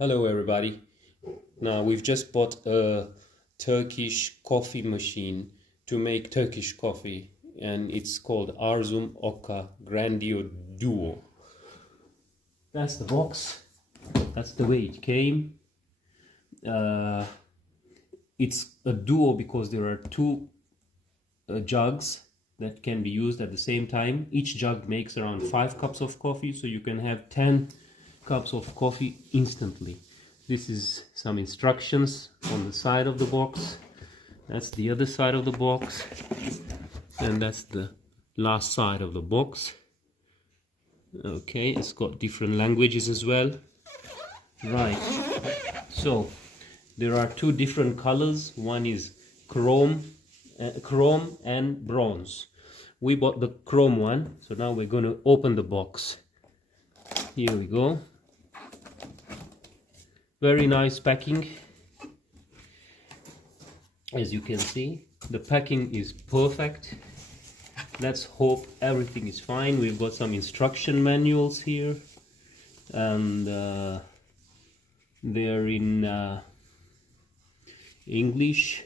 Hello everybody. Now we've just bought a Turkish coffee machine to make Turkish coffee, and it's called Arzum okka grandio duo. That's the box. That's the way it came. It's a duo because there are two jugs that can be used at the same time. Each jug makes around 5 cups of coffee, so you can have 10 cups of coffee instantly. This is some instructions on the side of the box. That's the other side of the box, and that's the last side of the box. Okay, it's got different languages as well. Right, so there are two different colors. One is chrome and bronze. We bought the chrome one, so now we're going to open the box. Here we go. Very nice packing. As you can see, the packing is perfect. Let's hope everything is fine. We've got some instruction manuals here, and they're in English,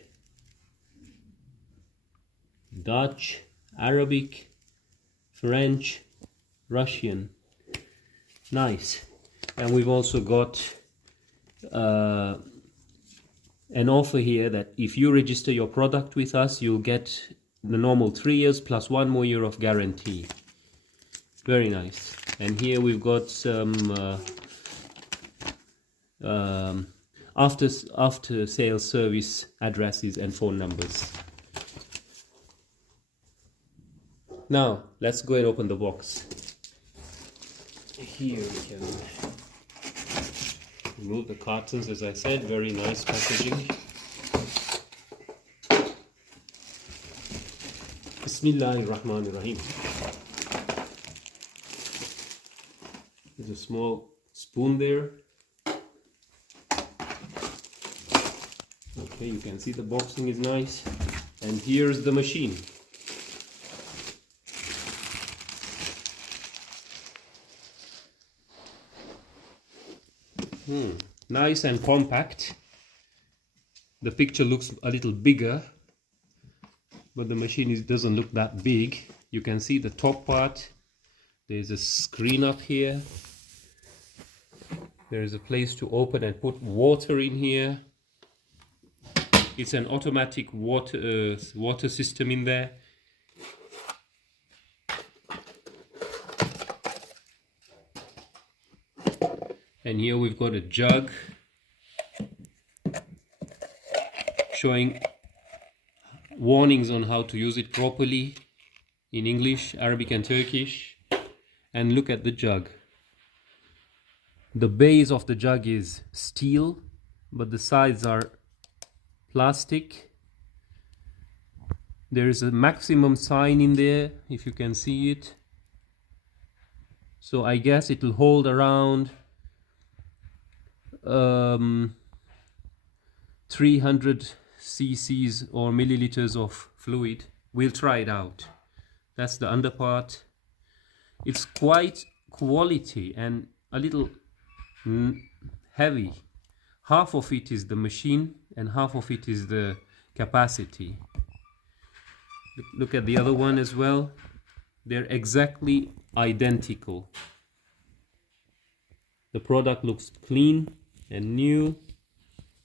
Dutch, Arabic, French, Russian. Nice. And we've also got an offer here that if you register your product with us, you'll get the normal 3 years plus 1 more year of guarantee. Very nice. And here we've got some after sales service addresses and phone numbers. Now let's go and open the box. Here we can remove the cartons, as I said. Very nice packaging. Bismillahirrahmanirrahim. There's a small spoon there. Okay, you can see the boxing is nice. And here's the machine. Nice and compact. The picture looks a little bigger, but the machine doesn't look that big. You can see the top part. There's a screen up here. There's a place to open and put water in here. It's an automatic water system in there. And here we've got a jug showing warnings on how to use it properly in English, Arabic and Turkish. And look at the jug. The base of the jug is steel, but the sides are plastic. There is a maximum sign in there, if you can see it. So I guess it will hold around 300 cc's or milliliters of fluid. We'll try it out. That's the under part. It's quite quality and a little heavy. Half of it is the machine and half of it is the capacity. Look at the other one as well. They're exactly identical. The product looks clean and new.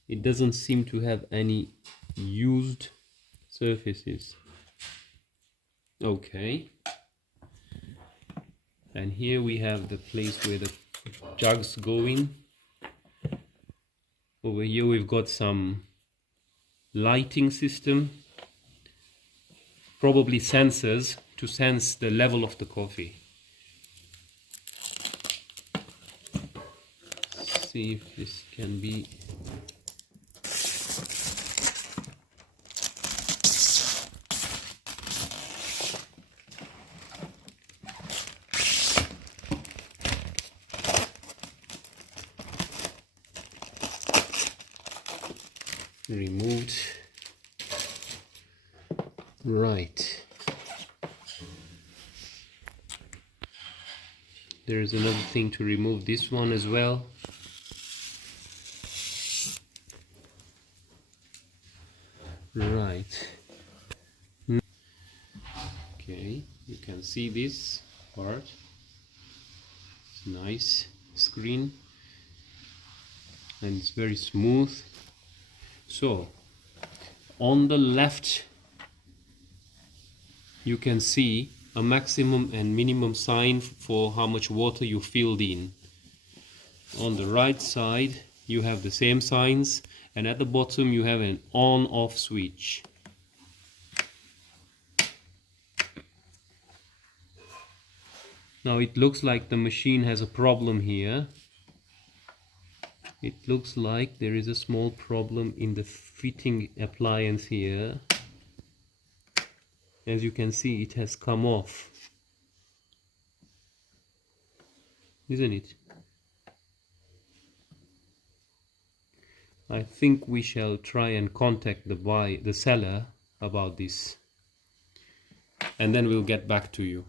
It doesn't seem to have any used surfaces. Okay. And here we have the place where the jugs go in. Over here we've got some lighting system. Probably sensors to sense the level of the coffee. See if this can be removed. Right. There is another thing to remove this one as well. Right. Okay, you can see this part. It's nice screen and it's very smooth. So on the left you can see a maximum and minimum sign for how much water you filled in. On the right side you have the same signs, and at the bottom you have an on-off switch. Now it looks like the machine has a problem here. It looks like there is a small problem in the fitting appliance here. As you can see, it has come off, isn't it? I think we shall try and contact the seller about this, and then we'll get back to you.